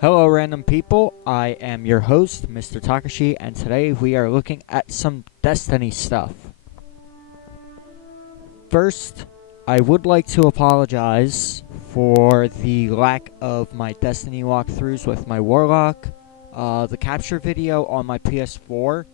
Hello, random people. I am your host, Mr. Takashi, and today we are looking at some Destiny stuff. First, I would like to apologize for the lack of my Destiny walkthroughs with my Warlock. The capture video on my PS4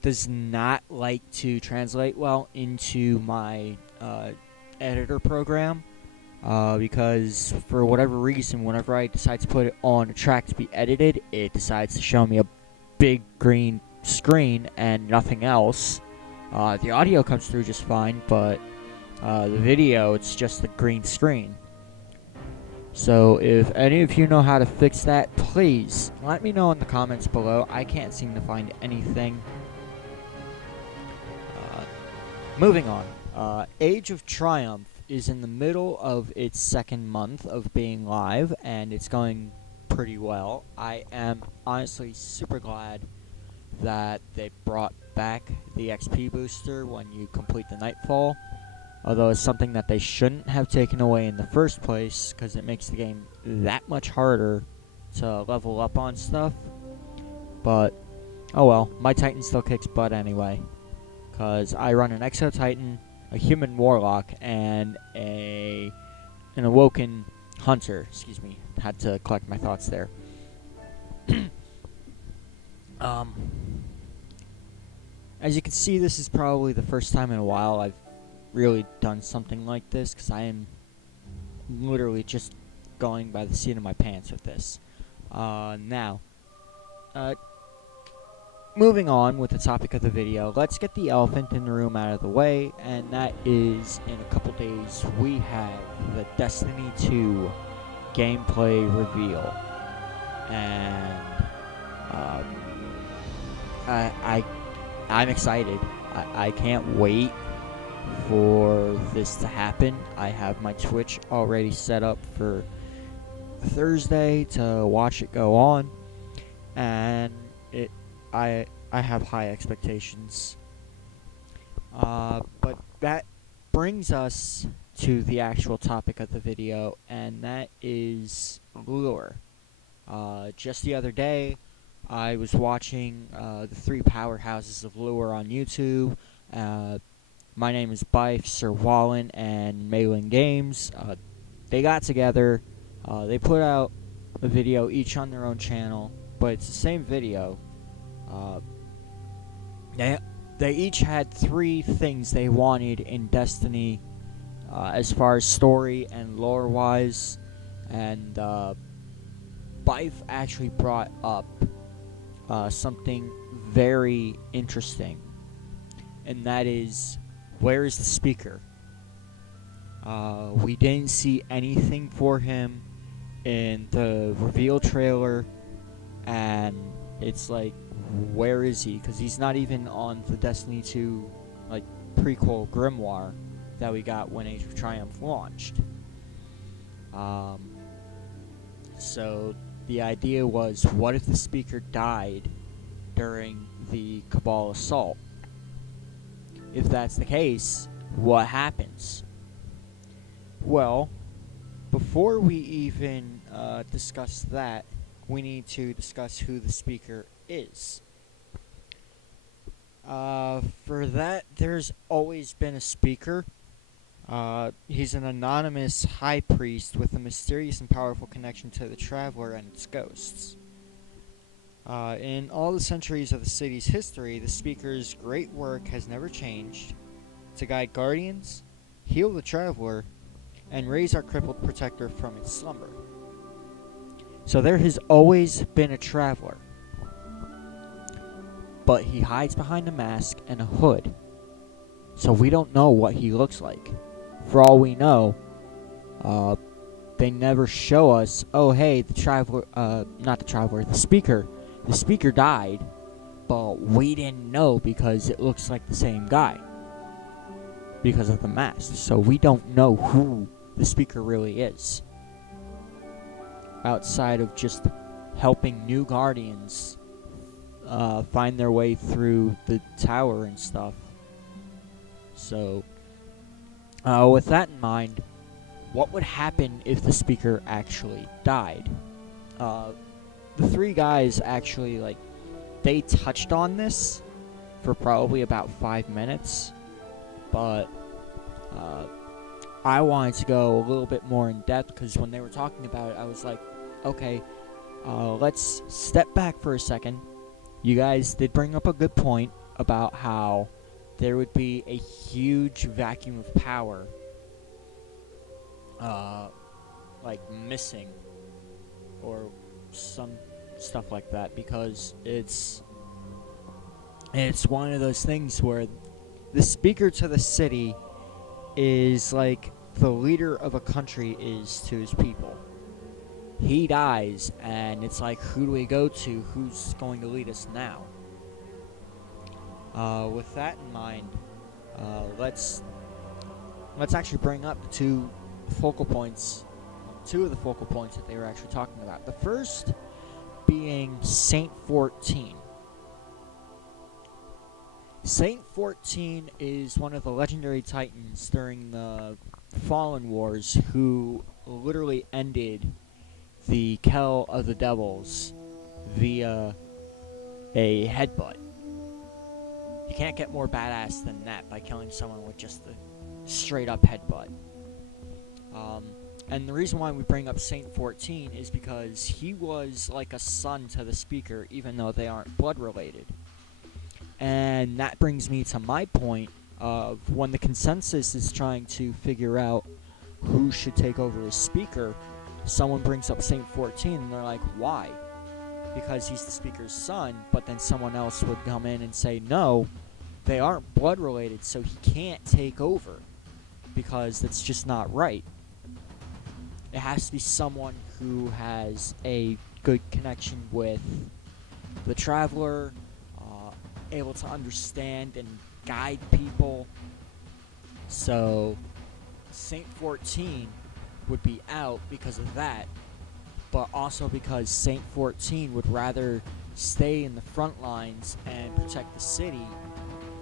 does not like to translate well into my editor program. Because for whatever reason, whenever I decide to put it on a track to be edited, it decides to show me a big green screen and nothing else. The audio comes through just fine, but the video, it's just the green screen. So if any of you know how to fix that, please let me know in the comments below. I can't seem to find anything. Moving on. Age of Triumph is in the middle of its second month of being live, and it's going pretty well. I am honestly super glad that they brought back the XP booster when you complete the Nightfall, although it's something that they shouldn't have taken away in the first place, because it makes the game that much harder to level up on stuff. But, oh well, my Titan still kicks butt anyway, because I run an Exo Titan, a human warlock, and an awoken hunter. Excuse me, had to collect my thoughts there. As you can see, this is probably the first time in a while I've really done something like this, because I am literally just going by the seat of my pants with this. Moving on with the topic of the video, let's get the elephant in the room out of the way, and that is, in a couple days, we have the Destiny 2 gameplay reveal. And, I'm excited. I can't wait for this to happen. I have my Twitch already set up for Thursday to watch it go on, and I have high expectations. But that brings us to the actual topic of the video, and that is lure. Just the other day, I was watching the three powerhouses of lure on YouTube. My name is Bife, Sir Wallen, and Malin Games. They got together. They put out a video each on their own channel, but it's the same video. They each had three things they wanted in Destiny, as far as story and lore wise, and Bife actually brought up something very interesting, and that is, where is the speaker? We didn't see anything for him in the reveal trailer, and it's like, where is he? Because he's not even on the Destiny 2 prequel grimoire that we got when Age of Triumph launched. So the idea was, what if the speaker died during the Cabal assault? If that's the case, what happens? Well, before we even discuss that, we need to discuss who the speaker is. For that, there's always been a speaker. He's an anonymous high priest with a mysterious and powerful connection to the Traveler and its ghosts. In all the centuries of the city's history, the speaker's great work has never changed: to guide guardians, heal the Traveler, and raise our crippled protector from its slumber. So there has always been a Traveler, but he hides behind a mask and a hood, so we don't know what he looks like. For all we know, they never show us, oh hey, the Traveler, not the Traveler, the speaker died, but we didn't know because it looks like the same guy, because of the mask, so we don't know who the speaker really is, outside of just helping new guardians find their way through the tower and stuff. So, with that in mind, what would happen if the speaker actually died? Uh, the three guys actually, like, they touched on this for probably about 5 minutes, but uh, I wanted to go a little bit more in depth because when they were talking about it, I was like, okay, let's step back for a second. You guys did bring up a good point about how there would be a huge vacuum of power, uh, like missing, or some stuff like that, because it's one of those things where the speaker to the city is like the leader of a country is to his people. He dies, and it's like, who do we go to? Who's going to lead us now? With that in mind, let's actually bring up the two of the focal points that they were actually talking about. The first being Saint 14. Saint 14 is one of the legendary titans during the Fallen Wars who literally ended the Kell of the Devils via a headbutt. You can't get more badass than that by killing someone with just a straight up headbutt. And the reason why we bring up Saint 14 is because he was like a son to the speaker, even though they aren't blood related. And that brings me to my point of when the consensus is trying to figure out who should take over as speaker, someone brings up Saint 14 and they're like, why? Because he's the speaker's son, but then someone else would come in and say, no, they aren't blood related, so he can't take over, because that's just not right. It has to be someone who has a good connection with the Traveler, able to understand and guide people. So Saint 14 would be out because of that, but also because Saint 14 would rather stay in the front lines and protect the city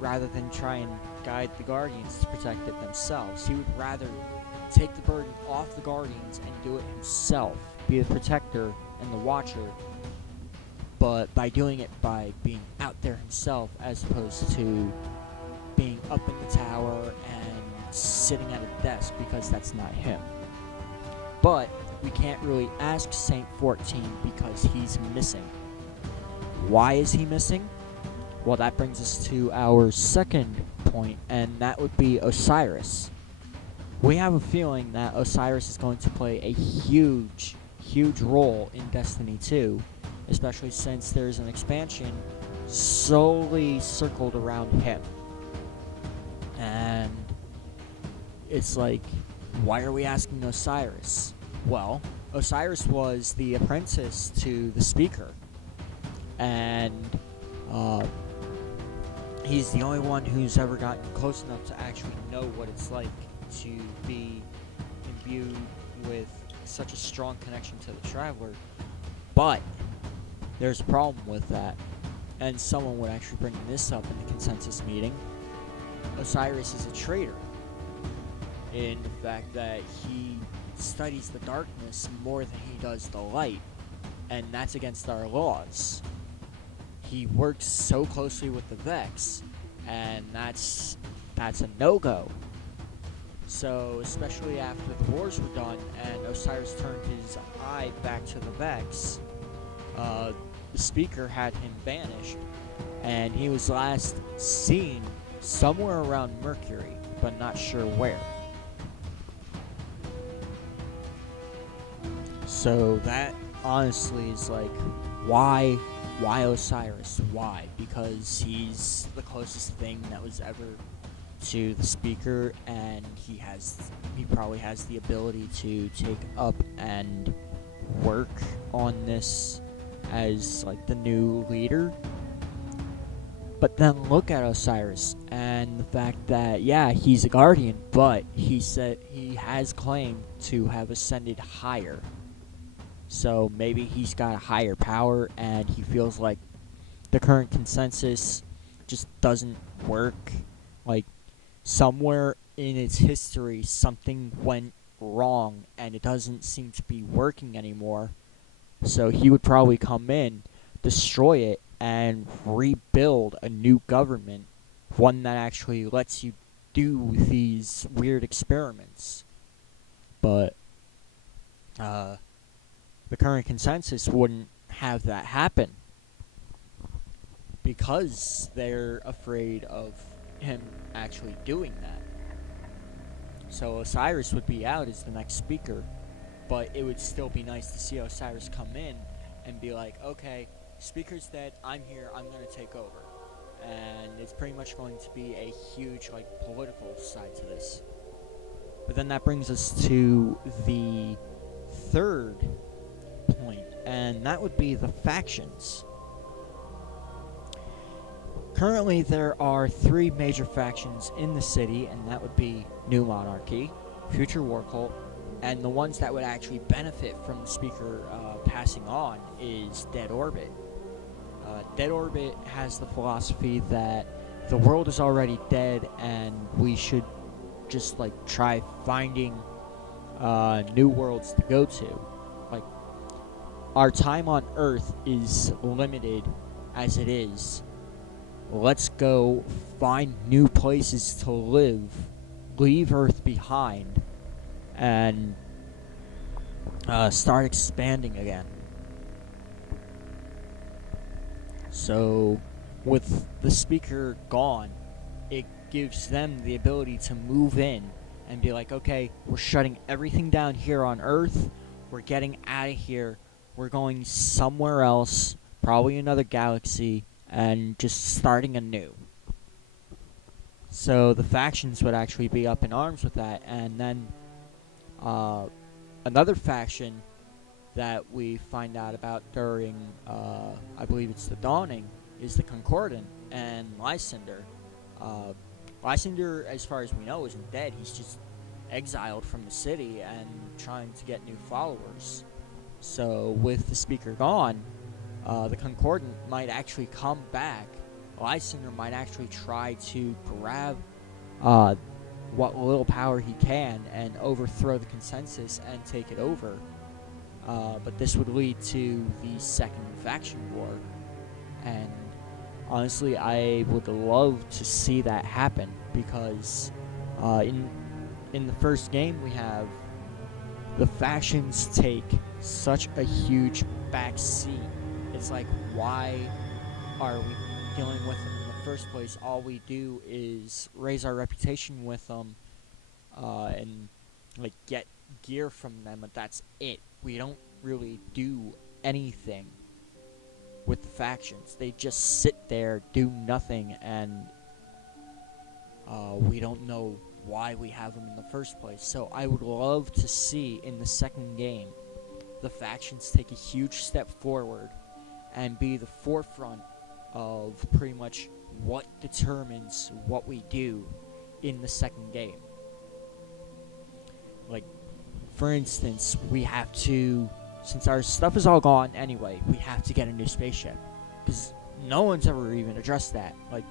rather than try and guide the Guardians to protect it themselves. He would rather take the burden off the Guardians and do it himself, be the protector and the watcher, but by doing it by being out there himself as opposed to being up in the tower and sitting at a desk, because that's not him. But we can't really ask Saint 14 because he's missing. Why is he missing? Well, that brings us to our second point, and that would be Osiris. We have a feeling that Osiris is going to play a huge role in Destiny 2, especially since there's an expansion solely circled around him. And it's like, why are we asking Osiris? Well, Osiris was the apprentice to the speaker, and he's the only one who's ever gotten close enough to actually know what it's like to be imbued with such a strong connection to the Traveler. But there's a problem with that, and someone would actually bring this up in the consensus meeting. Osiris is a traitor in the fact that he studies the darkness more than he does the light, and that's against our laws. He works so closely with the Vex, and that's a no-go. So, especially after the wars were done and Osiris turned his eye back to the Vex, the speaker had him banished, and he was last seen somewhere around Mercury, but not sure where. So that honestly is like, why Osiris? Why? Because he's the closest thing that was ever to the speaker, and he probably has the ability to take up and work on this as like the new leader. But then look at Osiris and the fact that, yeah, he's a Guardian, but he said he has claimed to have ascended higher. So maybe he's got a higher power and he feels like the current consensus just doesn't work. Like, somewhere in its history something went wrong and it doesn't seem to be working anymore. So he would probably come in, destroy it, and rebuild a new government, one that actually lets you do these weird experiments. But the current consensus wouldn't have that happen because they're afraid of him actually doing that. So Osiris would be out as the next speaker, but it would still be nice to see Osiris come in and be like, okay, speaker's dead, I'm here, I'm going to take over. And it's pretty much going to be a huge, like, political side to this. But then that brings us to the third point, and that would be the factions. Currently, there are 3 major factions in the city, and that would be New Monarchy, Future War Cult, and the ones that would actually benefit from the speaker passing on is Dead Orbit. Dead Orbit has the philosophy that the world is already dead, and we should just like try finding new worlds to go to. Like, our time on Earth is limited as it is. Let's go find new places to live, leave Earth behind, and start expanding again. So, with the speaker gone, it gives them the ability to move in and be like, okay, we're shutting everything down here on Earth, we're getting out of here, we're going somewhere else, probably another galaxy, and just starting anew. So the factions would actually be up in arms with that, and then another faction that we find out about during, I believe it's the Dawning, is the Concordant and Lysander. Lysander, as far as we know, isn't dead. He's just exiled from the city and trying to get new followers. So with the speaker gone, the Concordant might actually come back. Lysander might actually try to grab what little power he can and overthrow the consensus and take it over. But this would lead to the second faction war. And honestly, I would love to see that happen because in the first game we have the factions take such a huge back seat. It's like, why are we dealing with them in the first place? All we do is raise our reputation with them and like get gear from them, but that's it. We don't really do anything with the factions. They just sit there, do nothing, and we don't know why we have them in the first place. So I would love to see in the second game the factions take a huge step forward and be the forefront of pretty much what determines what we do in the second game. Like, for instance, we have to, since our stuff is all gone anyway, we have to get a new spaceship. Because no one's ever even addressed that. Like,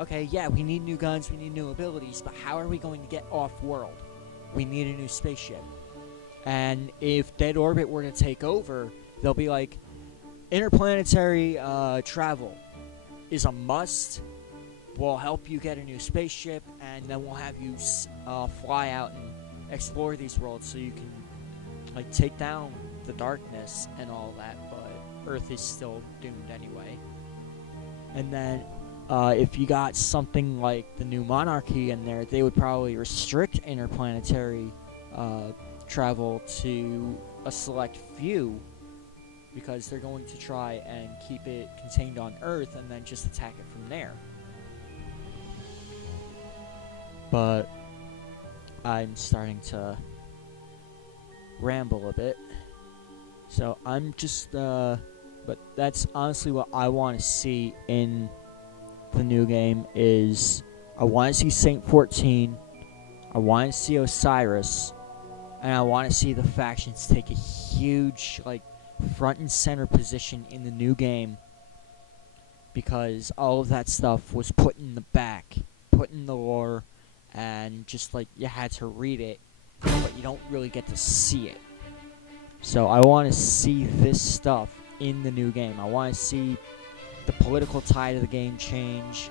okay, yeah, we need new guns, we need new abilities, but how are we going to get off-world? We need a new spaceship. And if Dead Orbit were to take over, they'll be like, interplanetary travel is a must. We'll help you get a new spaceship, and then we'll have you fly out and explore these worlds so you can like take down the darkness and all that, but Earth is still doomed anyway. And then if you got something like the New Monarchy in there, they would probably restrict interplanetary travel to a select few, because they're going to try and keep it contained on Earth and then just attack it from there. But I'm starting to ramble a bit. So I'm just, but that's honestly what I want to see in the new game is I want to see Saint 14, I want to see Osiris, and I want to see the factions take a huge, like, front and center position in the new game, because all of that stuff was put in the back, put in the lore, and just like you had to read it, but you don't really get to see it. So I want to see this stuff in the new game. I want to see the political tide of the game change,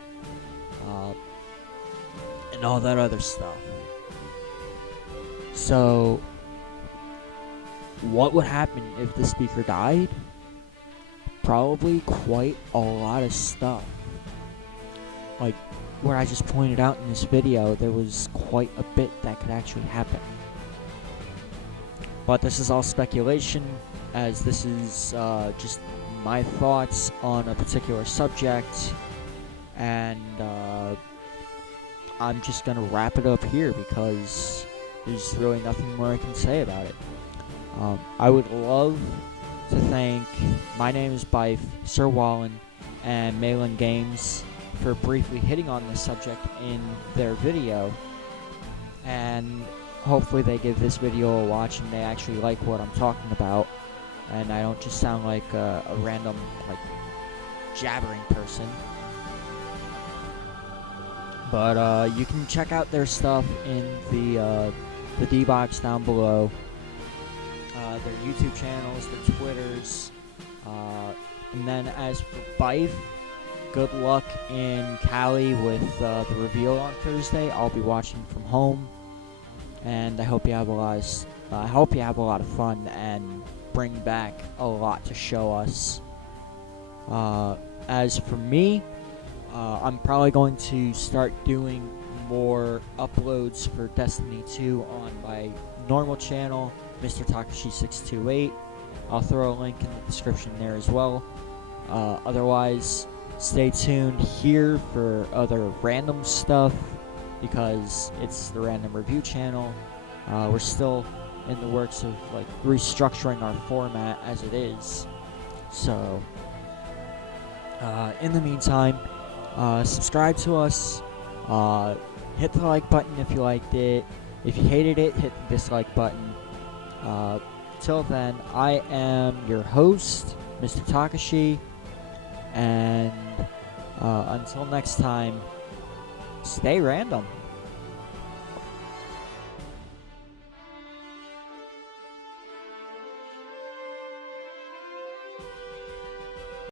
and all that other stuff. So, what would happen if the speaker died? Probably quite a lot of stuff. Like what I just pointed out in this video, there was quite a bit that could actually happen. But this is all speculation, as this is just my thoughts on a particular subject, and I'm just gonna wrap it up here because there's really nothing more I can say about it. I would love to thank My Name is Bife, Sir Wallen, and Malin Games for briefly hitting on this subject in their video, and hopefully they give this video a watch and they actually like what I'm talking about, and I don't just sound like a random, like, jabbering person. But you can check out their stuff in the D box down below. Their YouTube channels, their Twitters, and then as for Bife, good luck in Cali with the reveal on Thursday. I'll be watching from home, and I hope you have a lot of fun and bring back a lot to show us. As for me, I'm probably going to start doing more uploads for Destiny 2 on my normal channel, Mr. Takashi628. I'll throw a link in the description there as well. Otherwise, stay tuned here for other random stuff, because it's the Random Review channel. We're still in the works of like restructuring our format as it is. So, in the meantime, subscribe to us. Hit the like button if you liked it. If you hated it, hit the dislike button. Till then, I am your host, Mr. Takashi, and until next time, stay random.